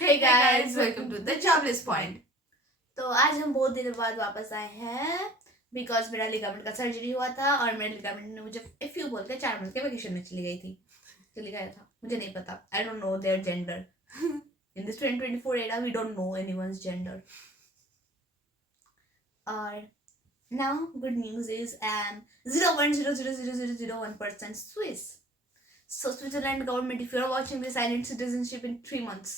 Hey guys, welcome to the Jobless Point. तो आज हम बहुत दिनों बाद वापस आए हैं बिकॉज मेरा लिगामेंट का सर्जरी हुआ था और मेरे लिगामेंट ने मुझे इफ यू बोलते 4 मंथ के वेकेशन में चली गया था मुझे नहीं पता I don't know their gender in this 2024 era we don't know anyone's gender और now good news is I am 0.00001% Swiss. So Switzerland government, if you're watching this, I need citizenship in 3 months.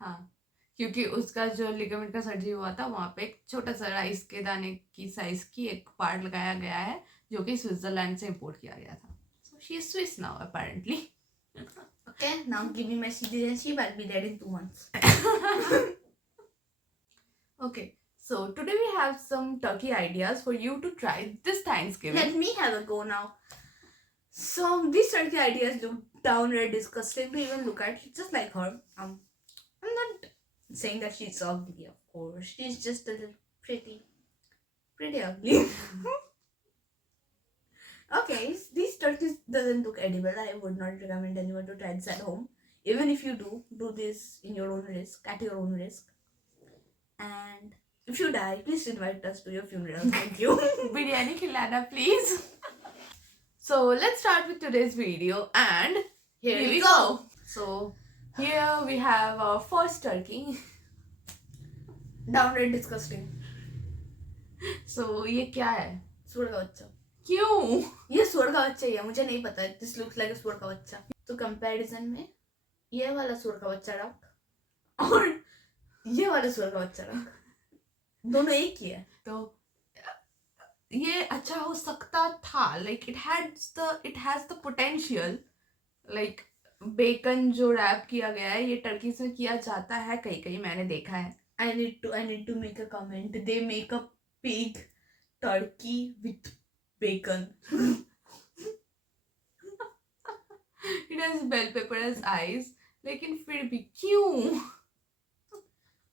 हाँ, क्योंकि उसका जो ligament का surgery हुआ था वहाँ पे एक छोटा सा राइस के दाने की साइज की एक पार्ट लगाया गया है जो कि स्विट्जरलैंड से इंपोर्ट किया गया था. So she is Swiss now apparently. Okay, now give me my citizenship. I'll be there in 2 months. Okay, so today we have some turkey ideas for you to try this Thanksgiving. Let me have a go now. So these turkey ideas look downright disgusting to even look at. She's just like her. I'm not saying that she's ugly, of course. She's just a little pretty ugly. Okay, these turkeys doesn't look edible. I would not recommend anyone to try this at home. Even if you do this in your own risk, at your own risk. And if you die, please invite us to your funeral. Thank you. Biryani khilana, please. So let's start with today's video and Here we go. So here we have our first turkey. Downright disgusting. So ये क्या है? सुअर का बच्चा. क्यों? ये सुअर का बच्चा ही है, मुझे नहीं पता. दिस लुक्स लाइक सुअर का बच्चा. तो कंपैरिजन में ये वाला सुअर का बच्चा रख और ये वाला सुअर का बच्चा रख, दोनों एक ही है. तो ये अच्छा हो सकता था. Like it has the potential. Like bacon जो रैप किया गया है ये टर्की से किया जाता है, कहीं कहीं मैंने देखा है. I need to make a comment. They make a pig turkey with bacon. It has bell pepper as eyes. लेकिन फिर भी क्यों?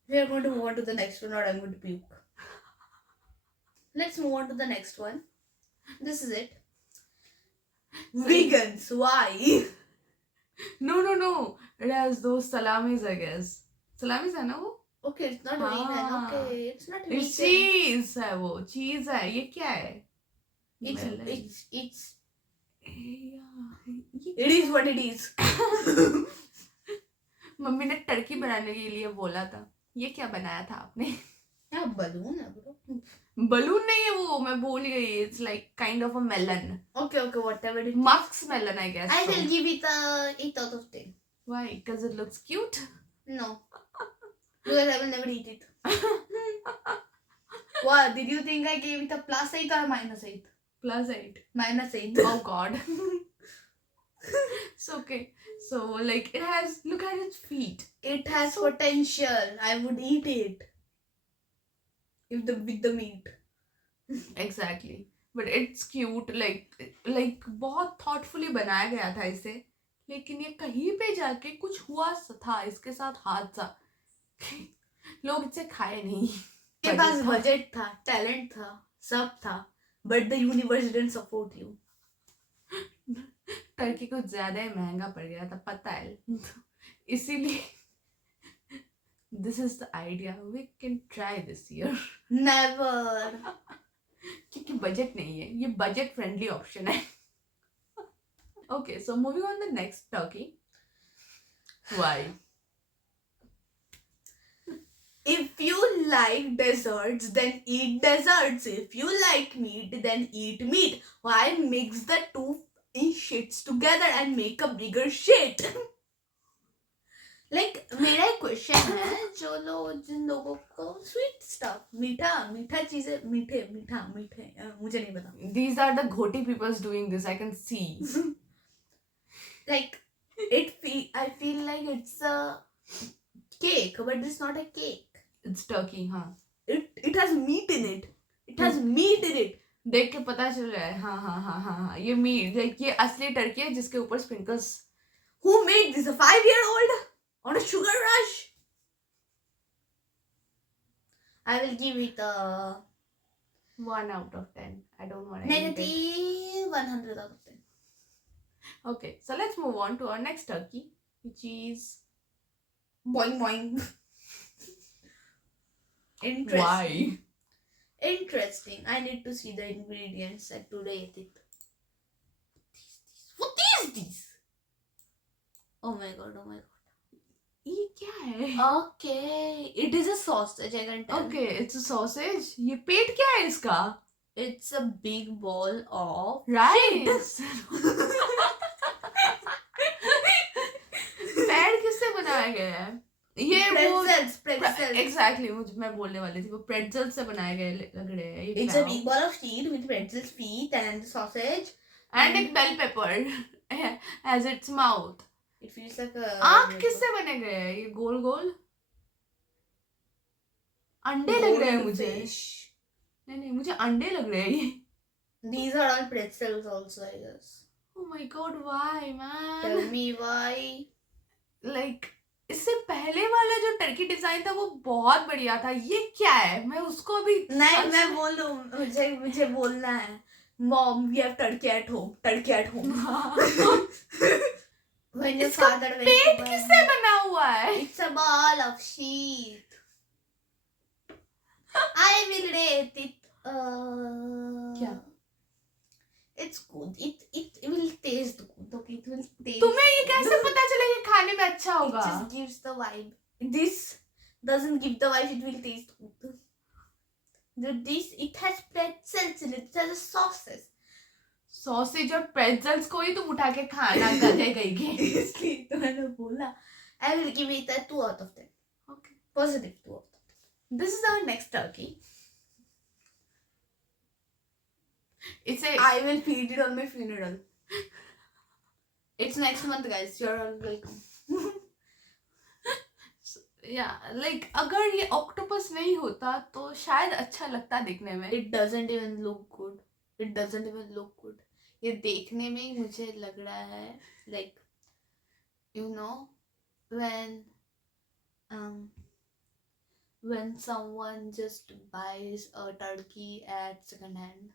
We are going to move on to the next one or I'm going to puke. Let's move on to the next one. This is it. Vegans, why? No. It has those salamis, I guess. Salamis है ना वो? Okay, it's not vegan. Okay, it's not vegan. It's cheese है वो. Cheese है. ये क्या है? It's it is what it is. Mummy ने टर्की बनाने के लिए बोला था. ये क्या बनाया था आपने? क्या बलून है ब्रो? बलून नहीं है वो, मैं भूल गई. It's like kind of a melon. Okay, whatever it is. Musk's melon, I guess. I will give it a 8 out of 10. Why? Because it looks cute? No. Because I will never eat it. What? Did you think I gave it a +8 or -8? +8. -8. Oh God. It's okay. So like it has, look at its feet. It has potential. I would eat it. With the meat. Exactly. But it's cute. Like बहुत thoughtfully बनाया गया था इसे. लेकिन ये कहीं पे जाके कुछ हुआ था इसके साथ हादसा. लोग इसे खाए नहीं. के पास बजट था, टैलेंट था, सब था, but the universe didn't support you. Turkey कुछ ज्यादा ही महंगा पड़ गया था, पता है. इसीलिए this is the idea. We can try this year. Never. क्योंकि बजट नहीं है, ये बजट फ्रेंडली ऑप्शन है. Okay, so moving on the next turkey. Why? If you like desserts, then eat desserts. If you like meat, then eat meat. Why mix the two shits together and make a bigger shit? Like मेरा एक question है, जिन लोगों को sweet stuff, मीठा चीजें, मीठे मुझे नहीं पता. These are the ghoti peoples doing this. I can see. Like I feel like it's a cake, but it's not a cake. It's turkey, हाँ. It has meat in it. It has meat in it. देख के पता चल रहा है. हाँ. ये meet, like ये असली टर्की है जिसके ऊपर sprinkles. Who made this? A 5-year-old on a sugar rush? I will give it a 1 out of 10. I don't want negative 100 out of 10. Okay, so let's move on to our next turkey, which is Boing boing. Interesting. Why? Interesting. I need to see the ingredients and today eat it. What is this? Oh my god, oh my god. ये क्या है? Okay, it is a sausage, I can tell. Okay, it's a sausage. ये पेट क्या है इसका? It's a big ball of Rice. Pad किससे बनाया गया है? ये वो pretzels. Exactly, मुझे मैं बोलने वाली थी वो pretzel से बनाए गए लग रहे हैं. ये It's क्या a big ball of sheet with pretzels feet and sausage. and एक bell pepper as its mouth. It feels like a. आँख किससे बने गए हैं? ये गोल गोल अंडे लग रहे हैं मुझे. नहीं मुझे अंडे लग रहे हैं ये. These are all pretzels also, I guess. Oh my god, why man? Tell me why. Like इससे पहले वाला जो टर्की डिजाइन था वो बहुत बढ़िया था. ये क्या है? मैं उसको अभी नहीं मैं बोलूं मुझे बोलना है. Mom, we have turkey at home. Turkey at home. When your इसका father went pet to buy किससे बना हुआ है? It's a ball of sheet. I will rate it. क्या? It's good. It will taste good. Okay, it will taste. तुम्हें ये कैसे पता चला ये खाने में अच्छा It होगा? just gives the vibe. This doesn't give the vibe. It will taste good. This it has pretzels in it. It has sauces. Sausage और प्रेटजल्स को ही तुम उठा के खाना गधे गई के. इसलिए तो मैंने बोला. I will give it a 2 out of 10. Okay. Positive 2 out of 10. This is our next turkey. It's a I will feed it on my funeral. It's next month, guys. You're all welcome. yeah, like अगर ये octopus नहीं होता तो शायद अच्छा लगता देखने में. It doesn't even look good. It doesn't even look good. ये देखने में ही मुझे लग रहा है like you know when someone just buys a turkey at second hand.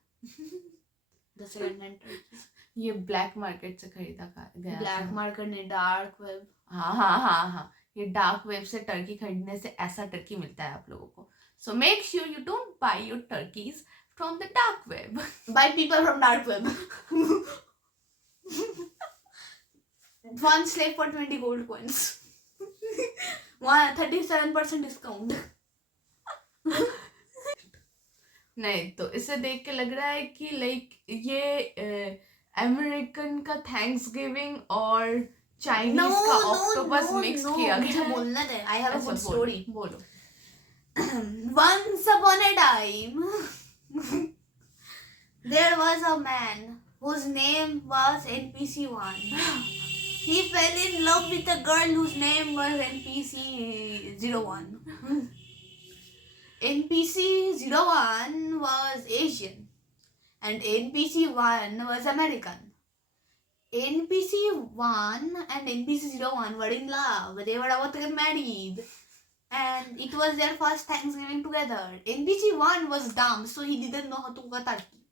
The second hand turkey. ये ब्लैक मार्केट से खरीदा गया. Black market ने dark web. हाँ ये डार्क वेब से टर्की खरीदने से ऐसा टर्की मिलता है आप लोगों को. So make sure you don't buy your turkeys from the dark web. Buy people from dark web. One slave for 20 gold coins. 37% discount. नहीं तो इसे देख के लग रहा है कि लाइक ये अमेरिकन का थैंक्सगिविंग और चाइनीज का ऑक्टोपस मिक्स किया गया है. बोलना है. I have a ऐसा good story. बोलो. Once upon a time, there was a man whose name was NPC1. He fell in love with a girl whose name was NPC01. NPC01 was Asian and NPC1 was American. NPC1 and NPC01 were in love. They were about to get married. And it was their first Thanksgiving together. NPC1 was dumb, so he didn't know how to cook a turkey.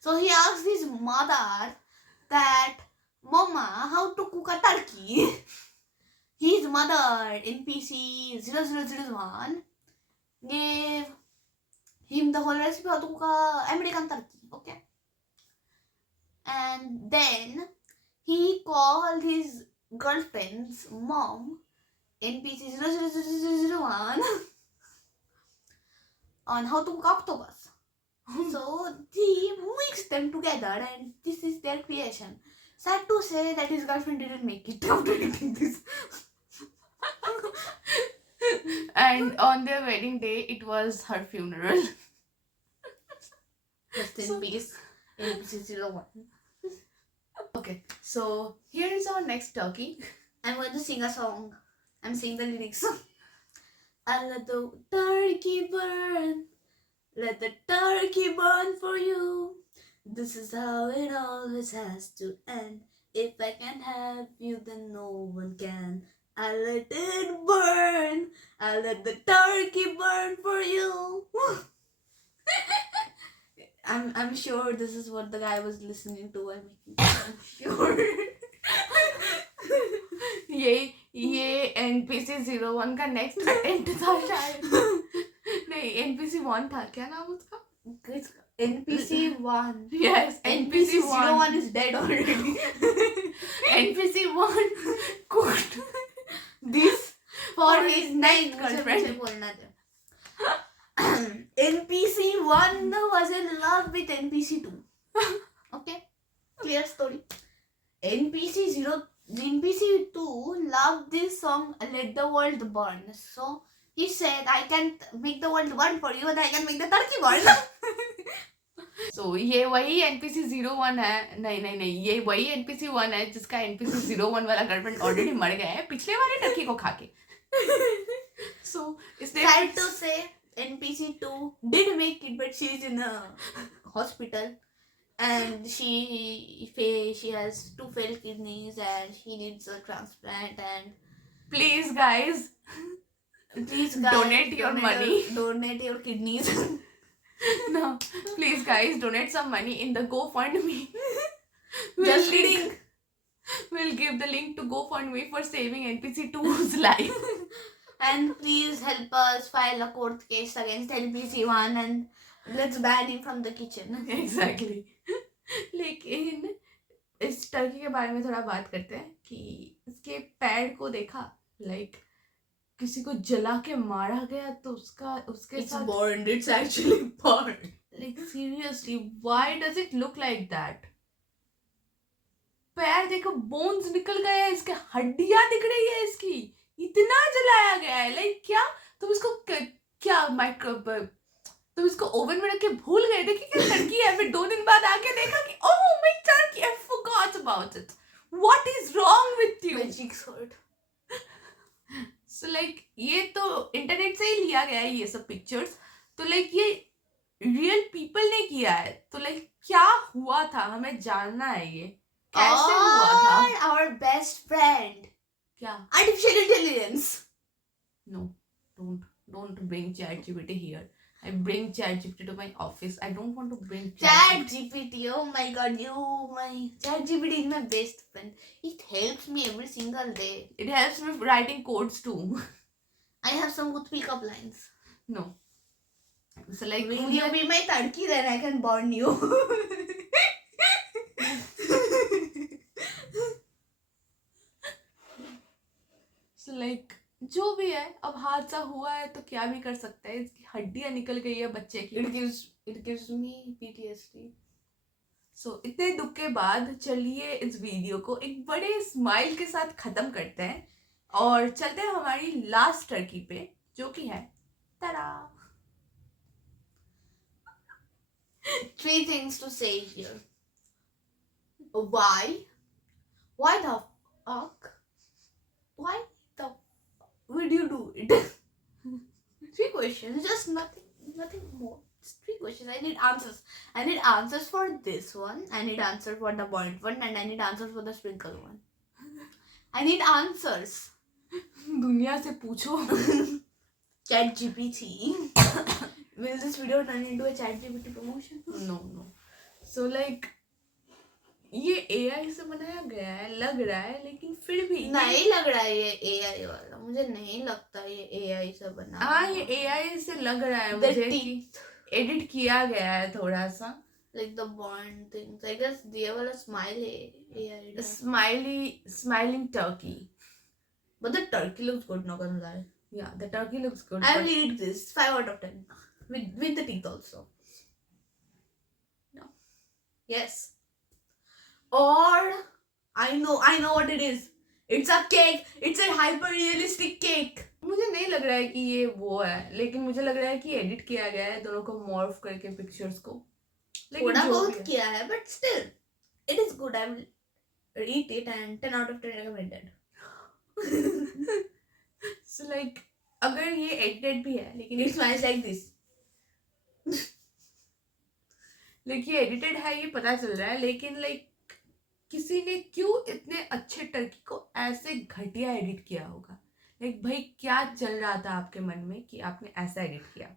So he asked his mother that, Mama, how to cook a turkey? His mother, NPC0001, gave him the whole recipe how to cook a American turkey. Okay. And then he called his girlfriend's mom, NPC0001, on how to cook octopus. So he mixed them together and this is their creation. Sad to say that his girlfriend didn't make it after eating this. And on their wedding day, it was her funeral. Rest in peace, NPC01. Okay, so here is our next turkey. I'm going to sing a song. I'm singing the lyrics. I let the turkey burn. Let the turkey burn for you. This is how it always has to end. If I can't have you, then no one can. I let it burn. I let the turkey burn for you. I'm sure this is what the guy was listening to. I'm sure. ये NPC 01 का next attempt था शायद। नहीं, NPC 1 था, क्या नाम उसका? NPC 1. Yes, NPC NPC 1. 01 is dead already. NPC 1 cooked this For for his his night next मुझे girlfriend. बोलना था. NPC 1 was in love with NPC 2. Okay, clear story. NPC 2 loved this song "Let the World Burn." So he said, "I can make the world burn for you, and I can make the turkey burn." So ये वही NPC 01 है। नहीं, ये वही NPC 1 है जिसका NPC 01 वाला girlfriend already मर गया है पिछले वाले टर्की को खा के। So इसने Sad to say, NPC 2 did make it, but she's in a hospital, and she has 2 failed kidneys, and she needs a transplant. And please guys, please guys, donate your money. Donate your kidneys. No, please guys, donate some money in the GoFundMe. Just kidding. We'll give the link to GoFundMe for saving NPC 2's life. And please help us file a court case against NPC 1, and let's ban him from the kitchen. Exactly. लेकिन इस Turkey के बारे में थोड़ा बात करते हैं कि इसके पैर को देखा, लाइक किसी को जला के मारा गया तो उसके साथ burned. It's actually burned. like seriously, why does it look like that? पैर देखो, बोन्स निकल गए हैं इसके, हड्डियां दिख रही है इसकी, इतना जलाया गया है। लाइक क्या तुम इसको क्या तुम इसको ओवन में रख के भूल गए थे कि क्या टर्की है, फिर 2 दिन बाद आके देखा कि oh my Turkey, I forgot about it, what is wrong with you? My cheeks hurt. So like ये तो इंटरनेट से ही लिया गया है ये सब पिक्चर्स, तो लाइक ये रियल पीपल ने किया है, तो लाइक क्या हुआ था हमें जानना है, ये कैसे हुआ था? Or our best friend, क्या? artificial intelligence. No, don't bring ChatGPT here. I bring ChatGPT to my office. I don't want to bring ChatGPT. Oh my god, my ChatGPT is my best friend. It helps me every single day. It helps me writing codes too. I have some good pickup lines. No. So like Will you be my turkey? Then I can burn you. So like जो भी है, अब हादसा हुआ है तो क्या भी कर सकता है, इसकी हड्डियां निकल गई है बच्चे की। It gives me PTSD. सो इतने दुख के बाद चलिए इस वीडियो को एक बड़े स्माइल के साथ खत्म करते हैं और चलते हैं हमारी लास्ट टर्की पे, जो कि है तरा। 3 things to say here. Why? Why the fuck? Why the fuck would you do it? 3 questions, just nothing more. Just 3 questions. I need answers. I need answers for this one. I need answers for the burnt one, and I need answers for the sprinkle one. I need answers. दुनिया से पूछो। ChatGPT. Will this video turn into a ChatGPT promotion? No. So like ये AI से बनाया गया है लग रहा है, लेकिन फिर भी नहीं लग रहा है ये AI वाला, मुझे नहीं लगता ये AI से बना। हाँ, ये AI से लग रहा है The मुझे कि teeth, एडिट किया गया है थोड़ा सा। like the bond things. I guess ये वाला smile है AI. Smiling turkey. But the turkey looks good, not gonna lie. Yeah, the turkey looks good. I but- will eat this 5 out of 10 with the teeth also. No. Yes. Or I know what it is. It's a cake. It's a hyper realistic cake. मुझे नहीं लग रहा है कि ये वो है, लेकिन मुझे लग रहा है कि एडिट किया गया है दोनों को मॉर्फ करके पिक्चर्स को। लेकिन थोड़ा जो बहुत भी है। किया है, but still it is good. I will eat it and 10 out of 10 recommended. So like अगर ये एडिटेड भी है, लेकिन It smells like this. ये एडिटेड है ये पता चल रहा है, लेकिन लाइक किसी ने क्यों इतने अच्छे टर्की को ऐसे घटिया एडिट किया होगा? लाइक भाई क्या चल रहा था आपके मन में कि आपने ऐसा एडिट किया?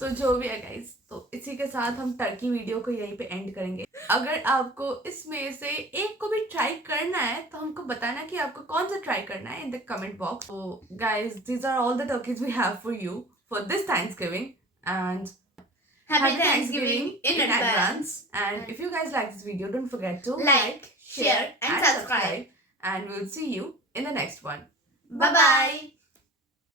सो जो भी है गाइस, तो इसी के साथ हम टर्की वीडियो को यहीं पे एंड करेंगे। अगर आपको इसमें से एक को भी ट्राई करना है तो हमको बताना कि आपको कौन सा ट्राई करना है इन द कमेंट बॉक्स। तो guys, these are all the turkeys we have for you for this Thanksgiving, and Happy Thanksgiving in advance. And if you guys like this video, don't forget to Like, share, and subscribe. and we'll see you in the next one. Bye bye.